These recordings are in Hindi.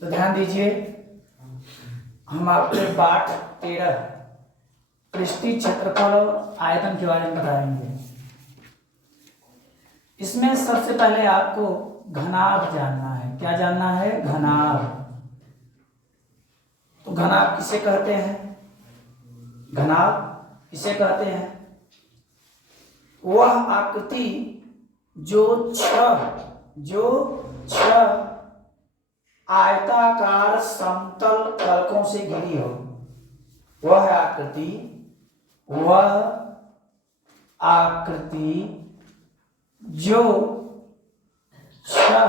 तो ध्यान दीजिए, हम आपके पाठ 13 पृष्ठीय क्षेत्रफल और आयतन के बारे में बताएंगे। इसमें सबसे पहले आपको घनाभ जानना है। क्या जानना है? घनाभ। तो घनाभ किसे कहते हैं? घनाभ किसे कहते हैं? वह आकृति जो छह आयताकार समतल फलकों से घिरी हो। वह आकृति जो छह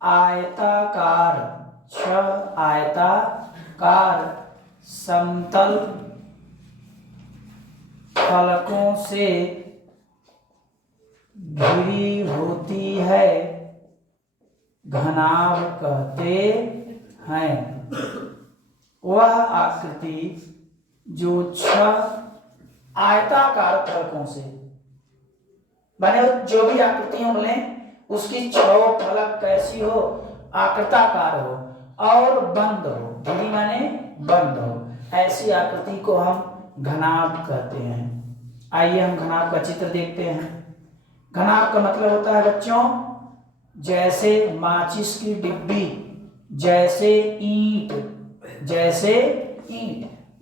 आयताकार समतल फलकों से घिरी होती है, घनाभ कहते हैं। वह आकृति जो छह आयताकार फलकों से बने, जो भी आकृतियों लें उसकी छह फलक कैसी हो? आकृताकार हो और बंद हो। घिरी माने बंद हो। ऐसी आकृति को हम घनाभ कहते हैं। आइए हम घनाभ का चित्र देखते हैं। घनाभ का मतलब होता है बच्चों, जैसे माचिस की डिब्बी, जैसे ईंट,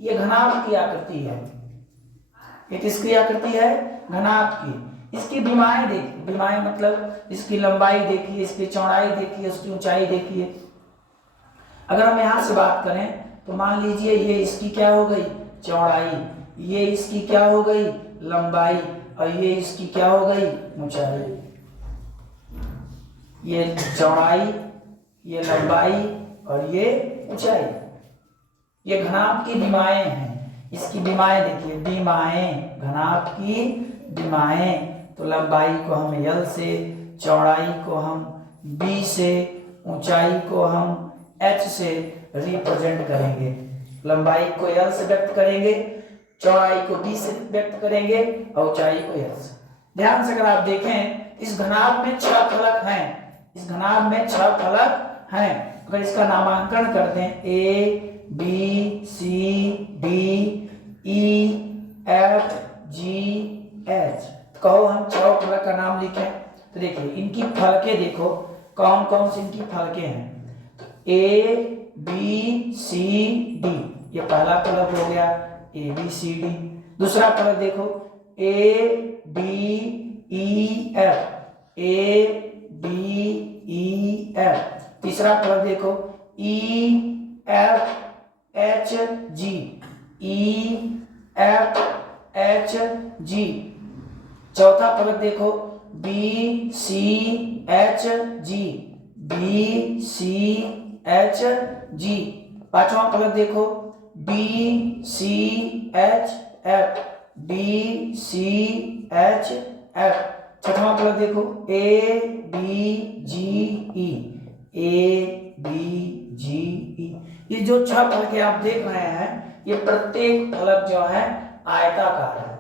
ये घनाभ की आकृति है। ये किसकी आकृति है? घनाभ की। इसकी विमाएं देखिए। विमाएं मतलब इसकी लंबाई देखिए, इसकी चौड़ाई देखिए, उसकी ऊंचाई देखिए। अगर हम यहां से बात करें तो मान लीजिए ये इसकी क्या हो गई? चौड़ाई। ये इसकी क्या हो गई? लंबाई। और ये इसकी क्या हो गई? ऊंचाई। ये चौड़ाई, ये लंबाई और ये ऊंचाई। ये घनाभ की विमाएं हैं। इसकी विमाएं देखिए, विमाएं, घनाभ की विमाएं। तो लंबाई को हम L से, चौड़ाई को हम B से, ऊंचाई को हम H से रिप्रेजेंट करेंगे। लंबाई को L से व्यक्त करेंगे, चौड़ाई को B से व्यक्त करेंगे और ऊंचाई को H से। ध्यान से अगर आप देखें, इस घनाभ में 6 फलक हैं। इस घनाभ में 6 फलक हैं। अगर इसका नामांकन कर दें A B C D E F G H, कहो हम 6 फलक का नाम लिखें। तो देखिए इनकी फलके देखो, कौन कौन सी इनकी फलके हैं। तो A B C D, ये पहला फलक हो गया A B C D। दूसरा फलक देखो A B E F, A B E F। तीसरा फलक देखो E F H G, E F H G। चौथा फलक देखो B C H G, B C H G। पांचवा फलक देखो B C H F, B C H F। छठवां फलक देखो A B G E, A B G E। ये जो 6 फलके आप देख रहे हैं, ये प्रत्येक फलक जो है आयताकार है।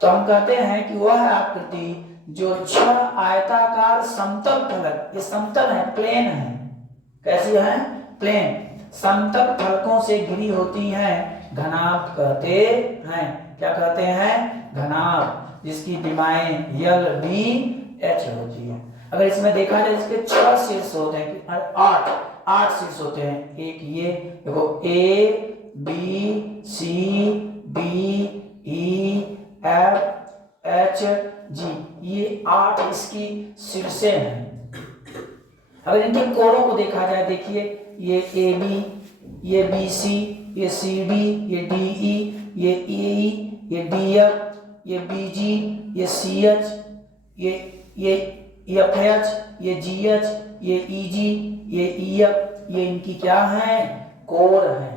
तो हम कहते हैं कि वह आकृति जो 6 आयताकार समतल फलक, ये समतल है, प्लेन है। कैसी है? प्लेन। समतल फलकों से घिरी होती हैं, घनाभ कहते हैं। क्या कहते हैं? घनाभ। जिसकी विमाएं L B H होती है। अगर इसमें देखा जाए, इसके 6 शीर्ष होते हैं, 8 शीर्ष होते हैं। एक ये देखो A B C D E F H G, ये 8 इसकी शीर्षें हैं। अगर इनके कोणों को देखा जाए, देखिए ये AB, ये BC, ये CD, ये DE, ये EE, ये DF, ये BG, ये CH, ये FH, ये GH, ये EG, ये EF, ये इनकी क्या है? कोण है।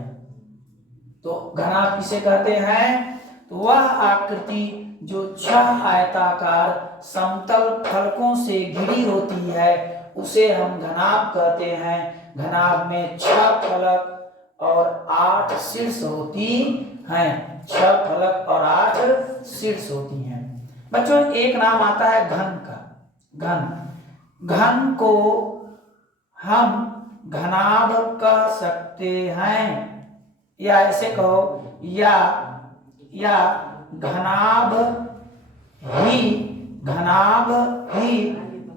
तो घनाभ किसे कहते हैं? तो वह आकृति जो 6 आयताकार समतल फलकों से घिरी होती है, उसे हम घनाभ कहते हैं। घनाभ में 6 फलक और 8 शीर्ष होती हैं। 6 फलक और 8 शीर्ष होती हैं। बच्चों एक नाम आता है घन का। घन को हम घनाभ कह सकते हैं, या ऐसे कहो, या घनाभ ही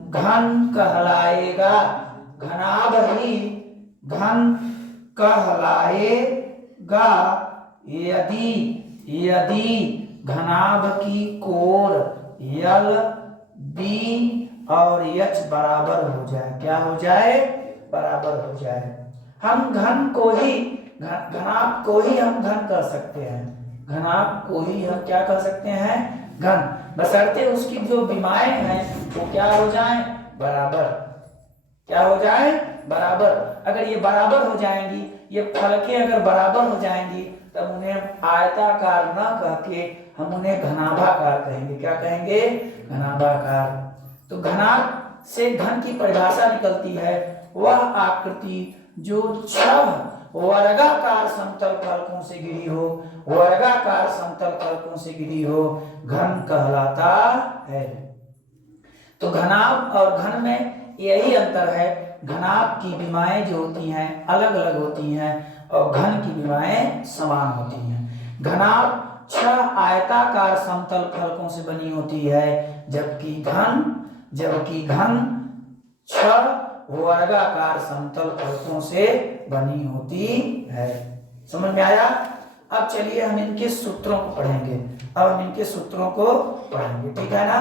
घन कहलाएगा, घनाभ ही घन कहलाएगा यदि घनाभ की कोण यल बी और एच बराबर हो जाए। क्या हो जाए? बराबर हो जाए। हम घन को ही, घनाभ को ही हम घन कर सकते हैं, घनाभ को ही हम क्या कर सकते हैं? घन, बशर्ते उसकी जो विमाएं हैं वो क्या हो जाए? बराबर। क्या हो जाए? बराबर। अगर ये बराबर हो जाएंगी, ये फलकें अगर बराबर हो जाएंगी, तब उन्हें आयताकार न कह के हम उन्हें घनाभाकार कहेंगे। क्या कहेंगे? घनाभाकार। तो घनाभ से घन की परिभाषा निकलती है, वह आकृति जो 6 वर्गाकार समतल फलकों से घिरी हो, वर्गाकार समतल फलकों से घिरी हो, घन कहलाता है। तो घनाभ और घन में यही अंतर है, घनाभ की विमाएं जो होती हैं अलग अलग होती हैं और घन की विमाएं समान होती हैं। घनाभ 6 आयताकार समतल फलकों से बनी होती है, जबकि घन 6 वर्गाकार समतल फलकों से बनी होती है। समझ में आया? अब चलिए हम इनके सूत्रों को पढ़ेंगे, ठीक है ना?